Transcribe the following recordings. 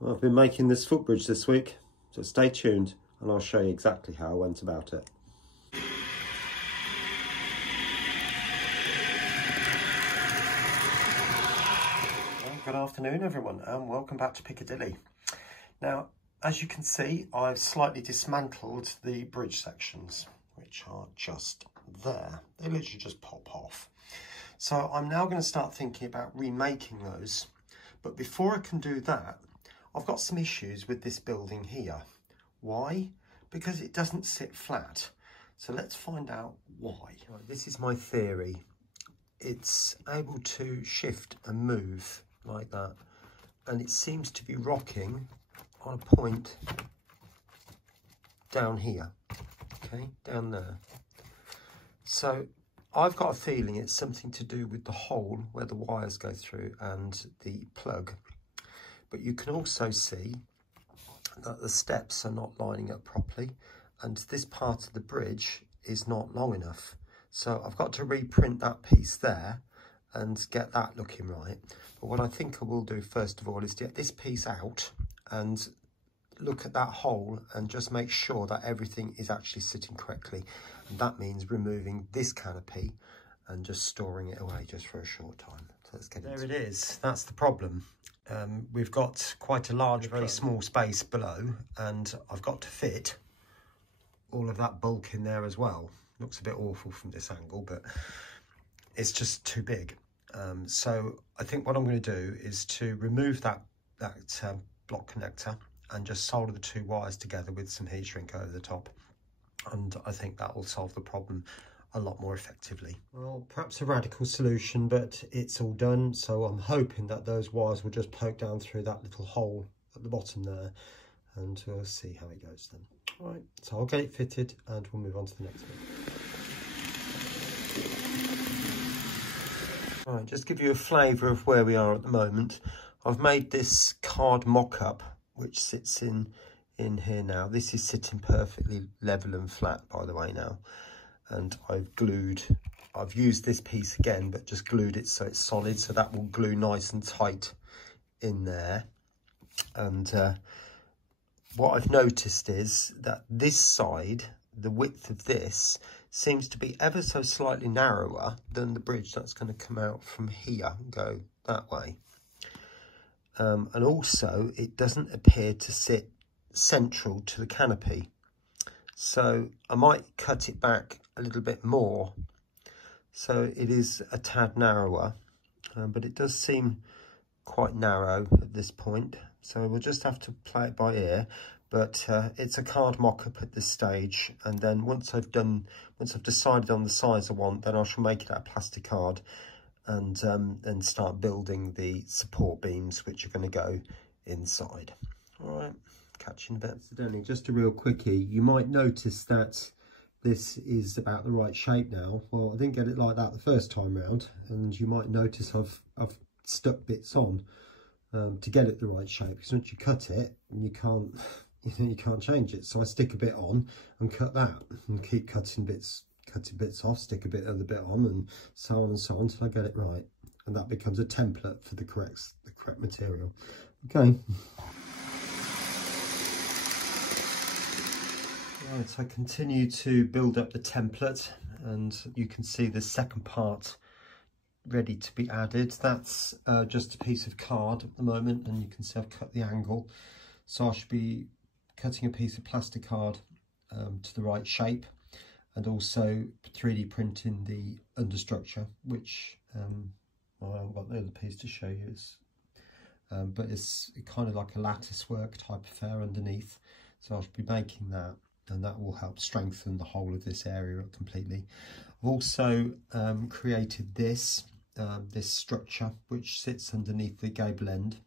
Well, I've been making this footbridge this week, so stay tuned and I'll show you exactly how I went about it. Well, good afternoon everyone and welcome back to Piccadilly. Now, as you can see, I've slightly dismantled the bridge sections, which are just there. They literally just pop off. So I'm now going to start thinking about remaking those. But before I can do that, I've got some issues with this building here. Why? Because it doesn't sit flat. So let's find out why. Right, this is my theory. It's able to shift and move like that. And it seems to be rocking on a point down here. Okay, down there. So I've got a feeling it's something to do with the hole where the wires go through and the plug. But you can also see that the steps are not lining up properly and this part of the bridge is not long enough. So I've got to reprint that piece there and get that looking right. But what I think I will do first of all is get this piece out and look at that hole and just make sure that everything is actually sitting correctly. And that means removing this canopy and just storing it away just for a short time. So let's get there. It is. That's the problem. We've got quite a large, very small space below, and I've got to fit all of that bulk in there as well. Looks a bit awful from this angle, but it's just too big. So I think what I'm going to do is to remove that block connector and just solder the two wires together with some heat shrink over the top. And I think that will solve the problem a lot more effectively. Well, perhaps a radical solution, but it's all done. So I'm hoping that those wires will just poke down through that little hole at the bottom there, and we'll see how it goes then. All right, so I'll get it fitted and we'll move on to the next bit. All right, just give you a flavour of where we are at the moment. I've made this card mock-up, which sits in here now. This is sitting perfectly level and flat, by the way, now. And I've used this piece again, but just glued it so it's solid, so that will glue nice and tight in there. And what I've noticed is that this side, the width of this, seems to be ever so slightly narrower than the bridge that's going to come out from here and go that way. And also, it doesn't appear to sit central to the canopy. So I might cut it back a little bit more. So it is a tad narrower, but it does seem quite narrow at this point. So we'll just have to play it by ear. But it's a card mock-up at this stage. And then once I've decided on the size I want, then I shall make it out of plasticard and start building the support beams, which are going to go inside. All right. Catch you in a bit. Incidentally, just a real quickie, you might notice that this is about the right shape now. Well, I didn't get it like that the first time round, and you might notice I've stuck bits on to get it the right shape, because once you cut it, you can't change it. So I stick a bit on and cut that, and keep cutting bits off, stick a bit of the bit on, and so on until I get it right, and that becomes a template for the correct material. Okay. Right, so I continue to build up the template, and you can see the second part ready to be added. That's just a piece of card at the moment, and you can see I've cut the angle. So I should be cutting a piece of plasticard to the right shape, and also 3D printing the understructure, which well, I haven't got the other piece to show you. But it's kind of like a lattice work type affair underneath. So I should be making that, and that will help strengthen the whole of this area completely. I've also created this structure which sits underneath the gable end.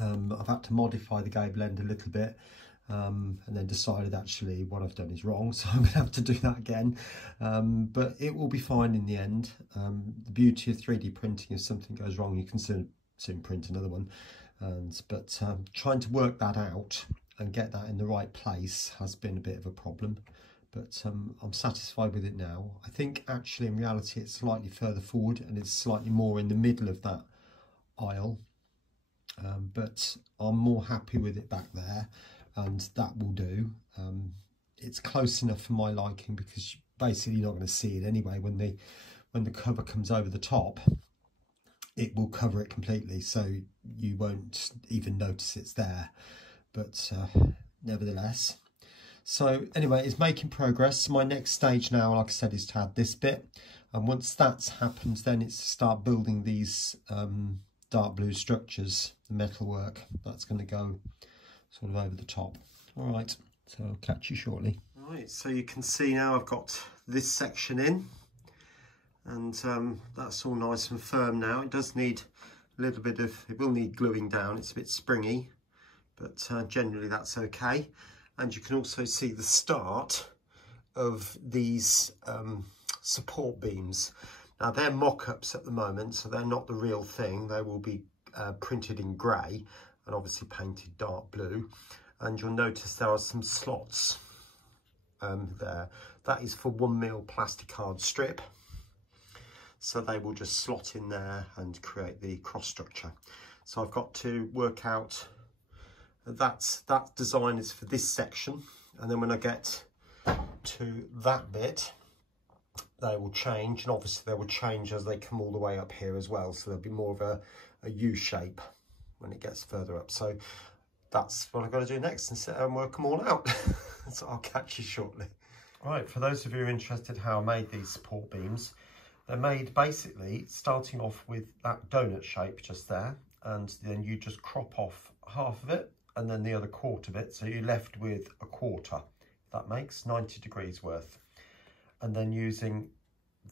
I've had to modify the gable end a little bit, and then decided actually what I've done is wrong, so I'm going to have to do that again, but it will be fine in the end. The beauty of 3D printing, if something goes wrong, you can soon print another one. But trying to work that out and get that in the right place has been a bit of a problem, but I'm satisfied with it now. I think actually in reality it's slightly further forward, and it's slightly more in the middle of that aisle but I'm more happy with it back there, and that will do. It's close enough for my liking, because basically you're not going to see it anyway. When the cover comes over the top, it will cover it completely, so you won't even notice it's there. But nevertheless, so anyway, it's making progress. My next stage now, like I said, is to add this bit, and once that's happened, then it's to start building these dark blue structures, the metalwork that's going to go sort of over the top. All right, so I'll catch you shortly. Right, so you can see now I've got this section in, and that's all nice and firm now. It does need a little bit of, it will need gluing down. It's a bit springy, but generally that's okay. And you can also see the start of these support beams. Now they're mock-ups at the moment, so they're not the real thing. They will be printed in grey and obviously painted dark blue. And you'll notice there are some slots there. That is for 1mm plasticard strip. So they will just slot in there and create the cross structure. So I've got to work out that design is for this section. And then when I get to that bit, they will change, and obviously they will change as they come all the way up here as well. So there'll be more of a U shape when it gets further up. So that's what I've got to do next, and sit and work them all out. So I'll catch you shortly. All right, for those of you who are interested how I made these support beams, they're made basically starting off with that donut shape just there, and then you just crop off half of it and then the other quarter of it. So you're left with a quarter. That makes 90 degrees worth. And then using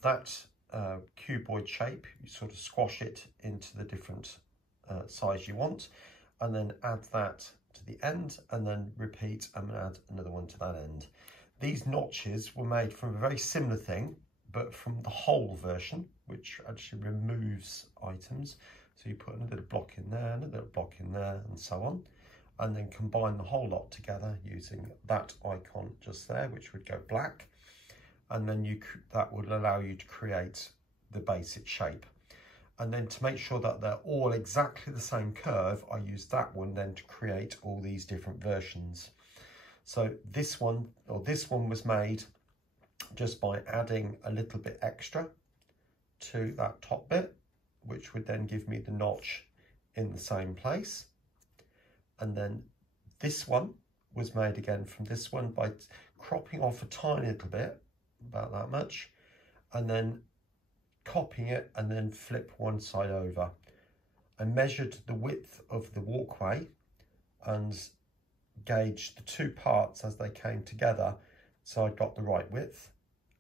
that cuboid shape, you sort of squash it into the different size you want, and then add that to the end, and then repeat and add another one to that end. These notches were made from a very similar thing, but from the whole version, which actually removes items. So you put another block in there, another block in there, and so on, and then combine the whole lot together using that icon just there, which would go black. And then that would allow you to create the basic shape. And then to make sure that they're all exactly the same curve, I used that one then to create all these different versions. So this one was made just by adding a little bit extra to that top bit, which would then give me the notch in the same place. And then this one was made again from this one by cropping off a tiny little bit, about that much, and then copying it and then flip one side over. I measured the width of the walkway and gauged the two parts as they came together, so I got the right width.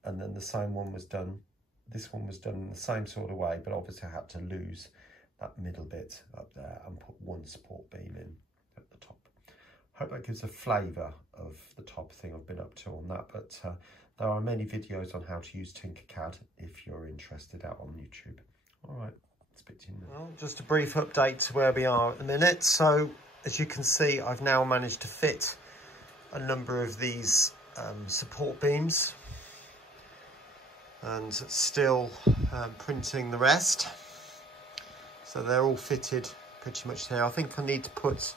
And then the same one was done, this one was done in the same sort of way, but obviously I had to lose that middle bit up there and put one support beam in at the top. Hope that gives a flavour of the type of thing I've been up to on that, but there are many videos on how to use Tinkercad if you're interested out on YouTube. All right, speak to you now. Well, just a brief update to where we are at the minute. So as you can see, I've now managed to fit a number of these support beams, and still printing the rest. So they're all fitted pretty much there. I think I need to put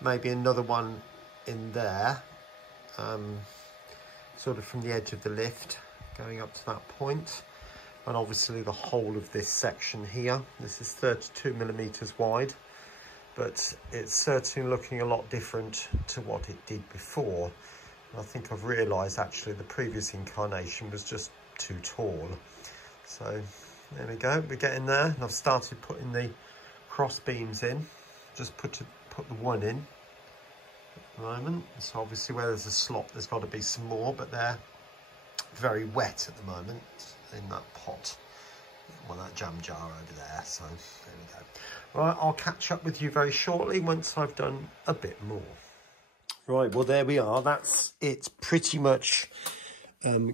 maybe another one in there, sort of from the edge of the lift going up to that point. And obviously the whole of this section here, this is 32mm wide, but it's certainly looking a lot different to what it did before. And I think I've realised actually the previous incarnation was just too tall. So there we go, we're getting there. And I've started putting the cross beams in, just put the one in at the moment. So obviously where there's a slot, there's got to be some more, but they're very wet at the moment in that pot, well, that jam jar over there. So there we go. Right, I'll catch up with you very shortly once I've done a bit more. Right, well, there we are. That's it, pretty much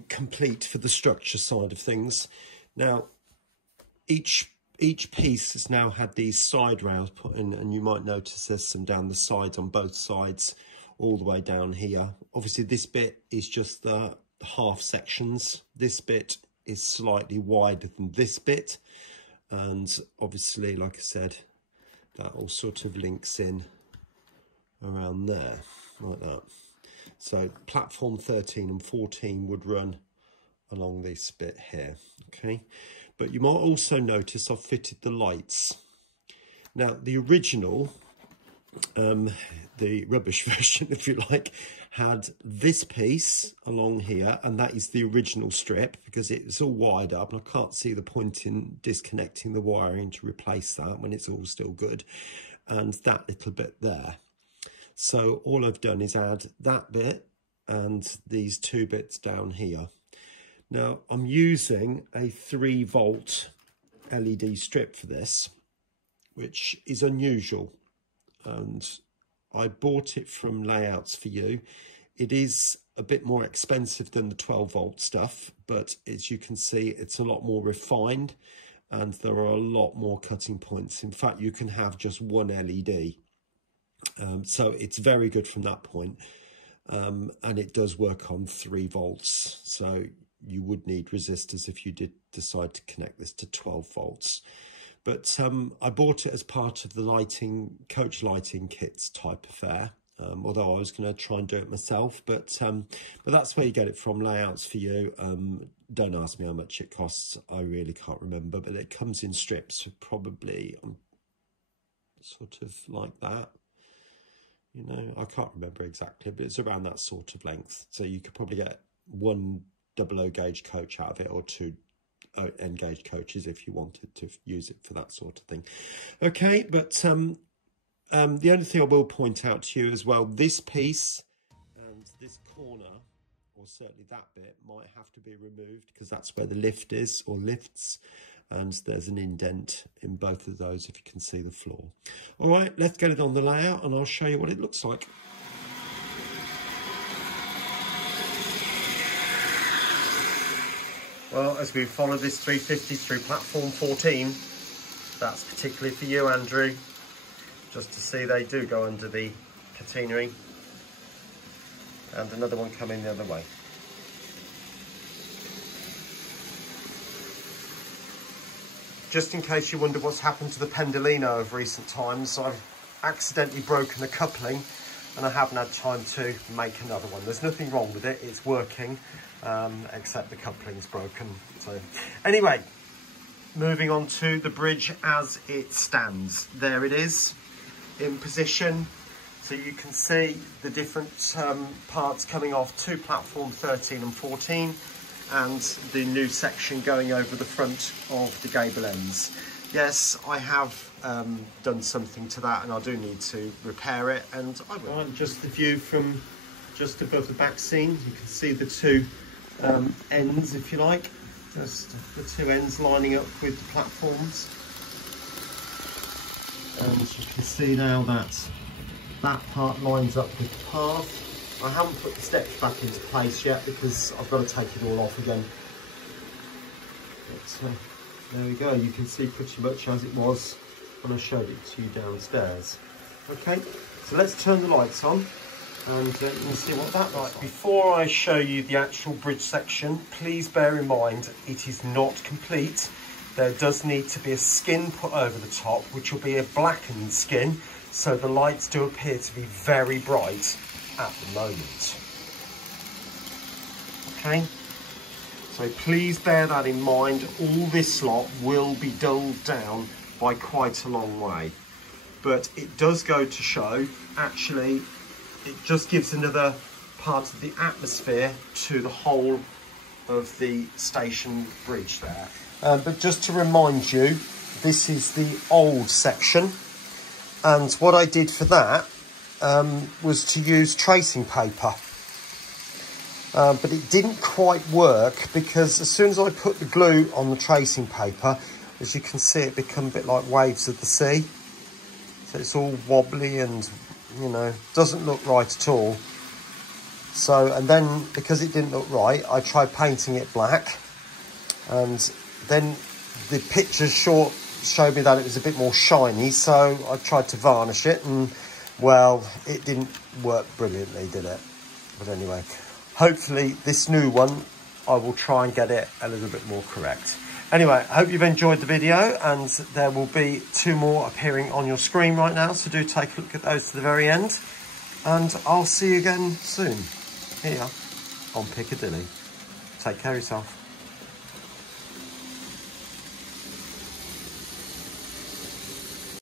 complete for the structure side of things. Now, each piece has now had these side rails put in, and you might notice there's some down the sides on both sides, all the way down here. Obviously, this bit is just the half sections. This bit is slightly wider than this bit, and obviously, like I said, that all sort of links in around there, like that. So platform 13 and 14 would run along this bit here, okay? But you might also notice I've fitted the lights. Now, the original, the rubbish version, if you like, had this piece along here, and that is the original strip because it's all wired up, and I can't see the point in disconnecting the wiring to replace that when it's all still good, and that little bit there. So all I've done is add that bit and these two bits down here. Now, I'm using a 3-volt LED strip for this, which is unusual, and I bought it from Layouts for You. It is a bit more expensive than the 12-volt stuff, but as you can see, it's a lot more refined and there are a lot more cutting points. In fact, you can have just one LED. So it's very good from that point, and it does work on 3 volts. So you would need resistors if you did decide to connect this to 12 volts. But I bought it as part of the coach lighting kits type affair, although I was going to try and do it myself. But that's where you get it from, Layouts for You. Don't ask me how much it costs. I really can't remember, but it comes in strips, probably sort of like that. You know, I can't remember exactly, but it's around that sort of length. So you could probably get 1 00 gauge coach out of it, or 2 N gauge coaches if you wanted to use it for that sort of thing. Okay, but the only thing I will point out to you as well, this piece and this corner, or certainly that bit, might have to be removed because that's where the lift is, or lifts, and there's an indent in both of those if you can see the floor. All right, let's get it on the layout and I'll show you what it looks like. Well, as we follow this 350 through platform 14, that's particularly for you, Andrew, just to see they do go under the catenary, and another one coming the other way. Just in case you wonder what's happened to the Pendolino of recent times, I've accidentally broken the coupling and I haven't had time to make another one. There's nothing wrong with it, it's working, except the coupling's broken. So anyway, moving on to the bridge as it stands. There it is in position. So you can see the different parts coming off to platform 13 and 14, and the new section going over the front of the gable ends. Yes, I have done something to that, and I do need to repair it, and I will. Right, just the view from just above the back scene. You can see the two ends, if you like, just the two ends lining up with the platforms. And you can see now that that part lines up with the path. I haven't put the steps back into place yet because I've got to take it all off again. But there we go, you can see pretty much as it was when I showed it to you downstairs. Okay, so let's turn the lights on and you can see what that looks like. Before I show you the actual bridge section, please bear in mind it is not complete. There does need to be a skin put over the top, which will be a blackened skin, so the lights do appear to be very bright at the moment. Okay, so please bear that in mind. All this lot will be dulled down by quite a long way, but it does go to show, actually, it just gives another part of the atmosphere to the whole of the station bridge there. But just to remind you, this is the old section, and what I did for that was to use tracing paper, but it didn't quite work because as soon as I put the glue on the tracing paper, as you can see, it become a bit like waves of the sea. So it's all wobbly and, you know, doesn't look right at all. So, and then because it didn't look right, I tried painting it black, and then the pictures showed me that it was a bit more shiny, so I tried to varnish it, and well, it didn't work brilliantly, did it? But anyway, hopefully this new one, I will try and get it a little bit more correct. Anyway, I hope you've enjoyed the video, and there will be 2 more appearing on your screen right now, so do take a look at those to the very end. And I'll see you again soon here on Piccadilly. Take care of yourself.